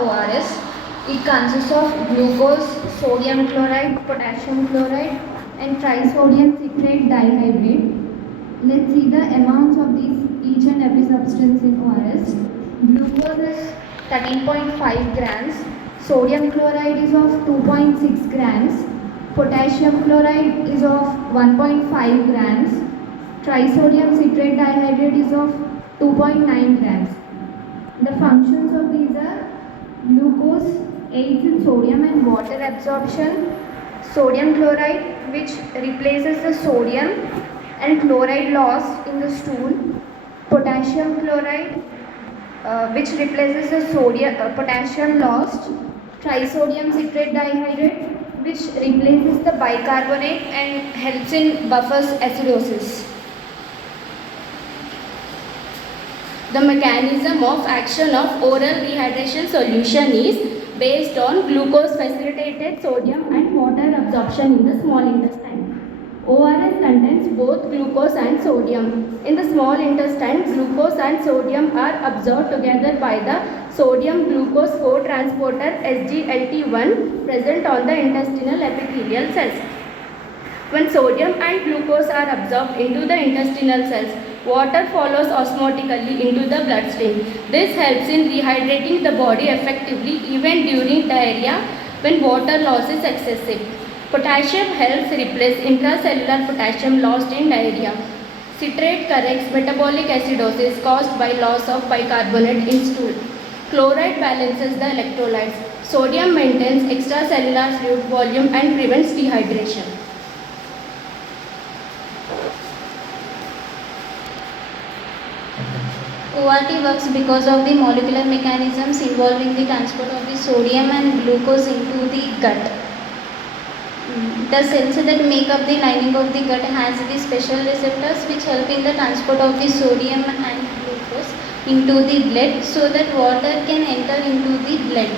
ORS. It consists of glucose, sodium chloride, potassium chloride and trisodium citrate dihydrate. Let's see the amounts of each and every substance in ORS. Glucose is 13.5 grams, sodium chloride is of 2.6 grams, potassium chloride is of 1.5 grams, trisodium citrate dihydrate is of 2.9 grams. The functions of these are: glucose aids in sodium and water absorption, sodium chloride which replaces the sodium and chloride lost in the stool, potassium chloride which replaces the potassium lost, trisodium citrate dihydrate which replaces the bicarbonate and helps in buffers acidosis. The mechanism of action of oral rehydration solution is based on glucose facilitated sodium and water absorption in the small intestine. ORS contains both glucose and sodium. In the small intestine, glucose and sodium are absorbed together by the sodium glucose cotransporter SGLT1 present on the intestinal epithelial cells. When sodium and glucose are absorbed into the intestinal cells, water follows osmotically into the bloodstream. This helps in rehydrating the body effectively even during diarrhea when water loss is excessive. Potassium helps replace intracellular potassium lost in diarrhea. Citrate corrects metabolic acidosis caused by loss of bicarbonate in stool. Chloride balances the electrolytes. Sodium maintains extracellular fluid volume and prevents dehydration. ORT works because of the molecular mechanisms involving the transport of the sodium and glucose into the gut. The cells that make up the lining of the gut has the special receptors which help in the transport of the sodium and glucose into the blood so that water can enter into the blood.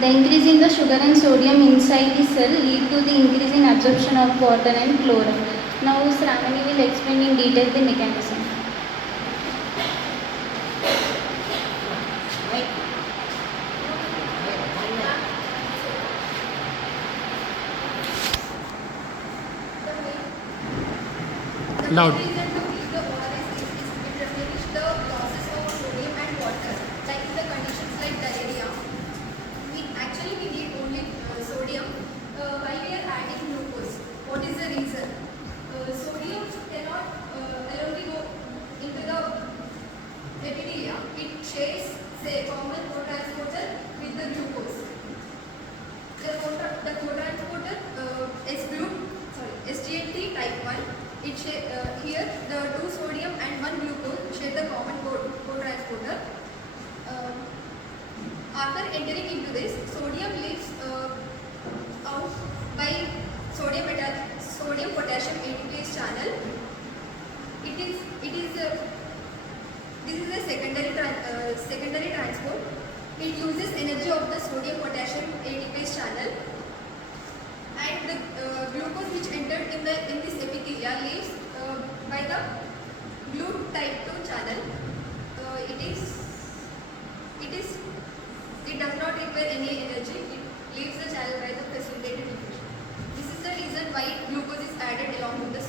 The increase in the sugar and sodium inside the cell lead to the increase in absorption of water and chloride. Now Shravani will explain in detail the mechanism. Loud. SGLT type 1. Here the 2 sodium and 1 glucose share the common co-transporter. After entering into this, sodium leaves out by sodium potassium ATPase channel. This is a secondary transport. It uses energy of the sodium potassium ATPase channel. And the glucose which entered in this epithelia leaves by the glut type 2 channel. It does not require any energy. It leaves the channel by the facilitated diffusion. This is the reason why glucose is added along with the